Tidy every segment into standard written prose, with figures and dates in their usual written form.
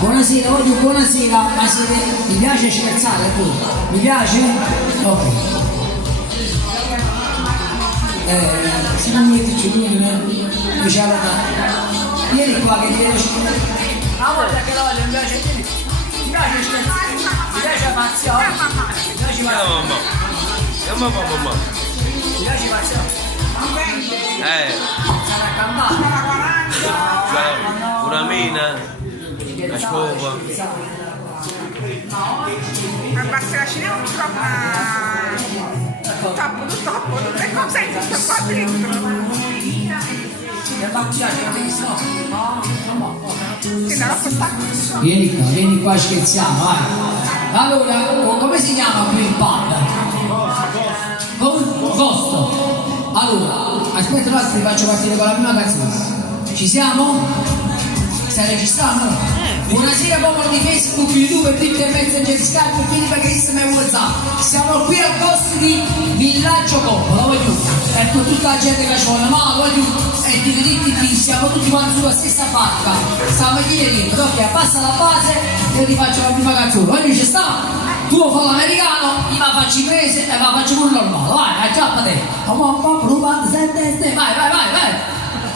Buonasera, voglio buonasera, ma mi piace scherzare tu? Mi piace? Ok. Se non mettici lui, diciamo, vieni qua che ti riesci. Una volta che la voglio, mi piace scherzare, mi piace pazzare, mi piace pazzare. Mamma. Mi piace pazzare. Sarà campata. Una mina, la scopa. Ma basta la cinema troppo, e cosa è tutto qua dentro? Vieni qua, scherziamo, vai. Allora, come si chiama qui il pub? Costo. Allora, aspetta un attimo, ti faccio partire con la prima canzone. Ci siamo? Stai registrando? Buonasera popolo di Facebook, YouTube, Twitter, Messenger, Skype, Facebook, Instagram e WhatsApp. Siamo qui al posto di Villaggio Coppola, voglio. Ecco tutta la gente che ci vuole, ma voglio. E ti diritti, siamo tutti quanti sulla stessa barca. Stiamo a dire niente, ok, abbassa la base e io ti faccio la prima canzone. Voglio ci sta? Tu lo fai l'americano, io la faccio inglese e la faccio pure normale. Vai, acciappa te. Vai.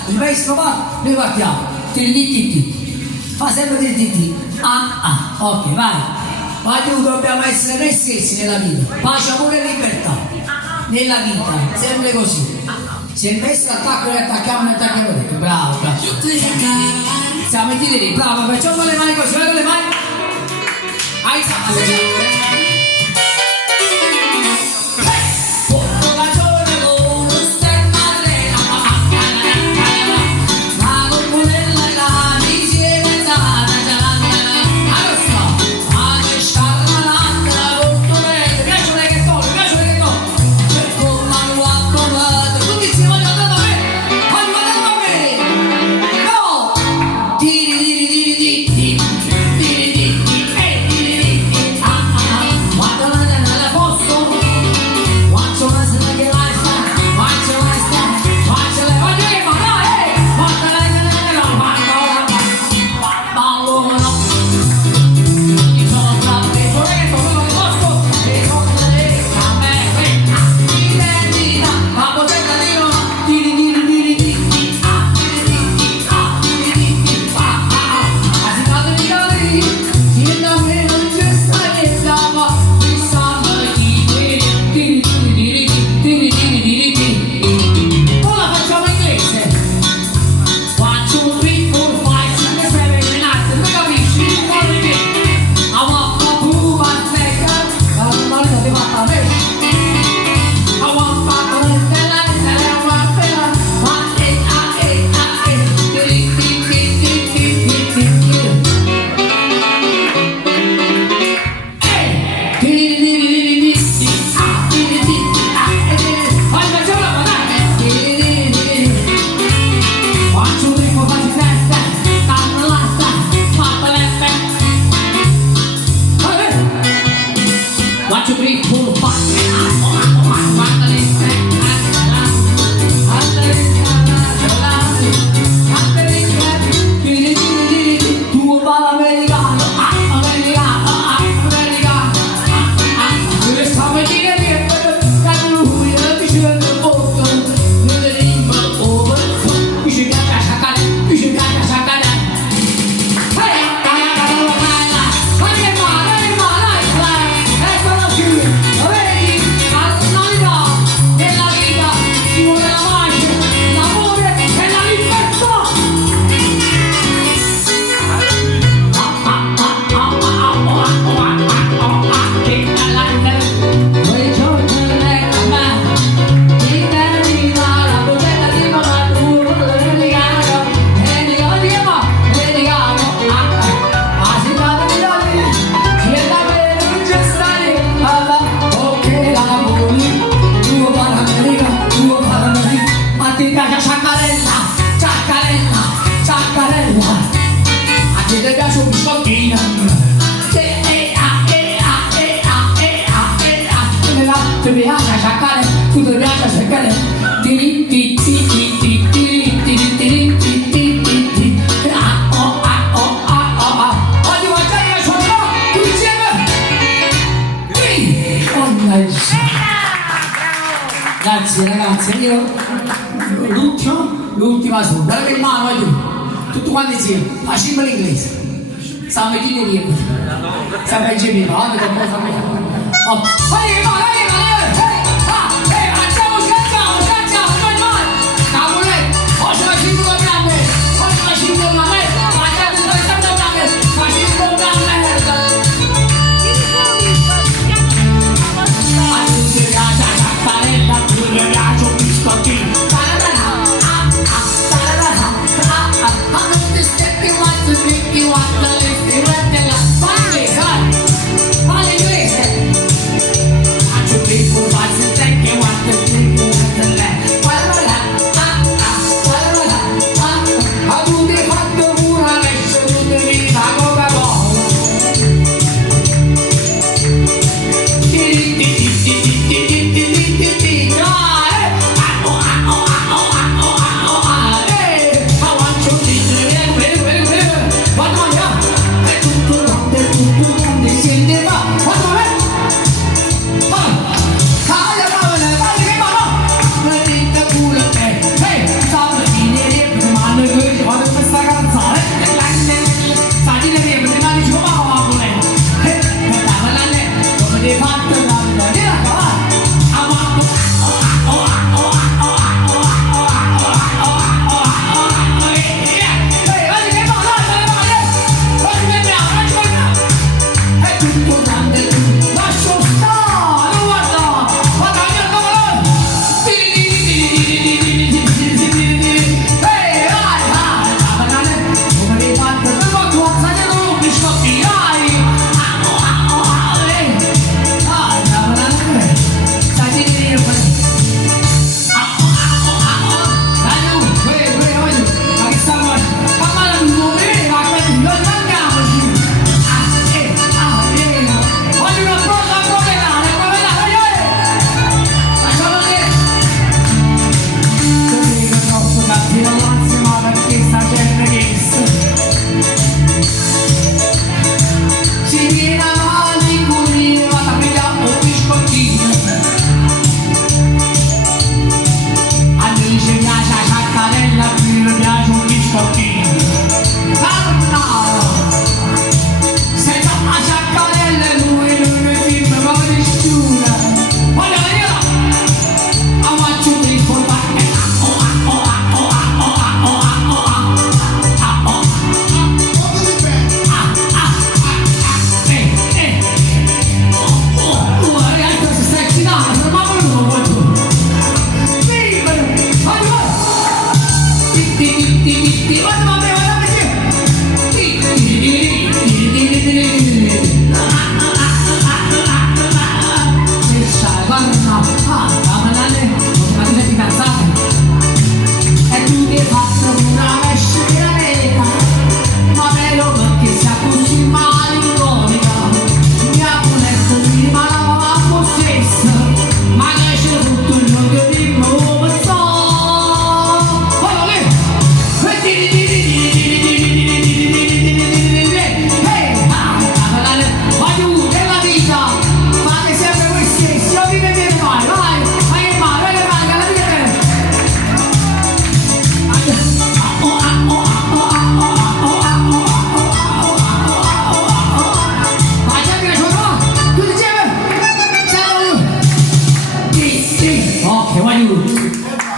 Il maestro va, noi partiamo. Ti. Fa sempre del TT. Ok, vai. Ma noi dobbiamo essere noi stessi nella vita. Pace, amore e libertà. Nella vita, sempre così. Se il maestro attacca, noi attacchiamo e attacchiamo detto. Bravo. Siamo in dire, bravo, facciamo le mani così, vai con le mani. Ragazzi, ragazzi, io l'ultima su, guardate in mano, vai tu, tutti quanti insieme, facciamo l'inglese. Stiamo mettendo lì, stiamo facendo i pali, con cosa vai in mano, facciamo, cavolo, oggi la cinque con la me, oggi la cinque con la me, facciamo con la merda. A tu ti piace la ciaccarella, a tu ti piace un biscottino.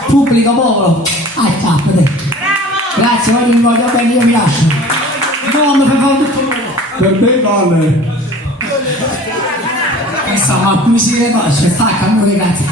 Pubblico popolo, cappate. Grazie, voglio bene, io mi lascio. Non mi fa tutto Per te vale. Insomma, come si le facce, stacca, amore, grazie.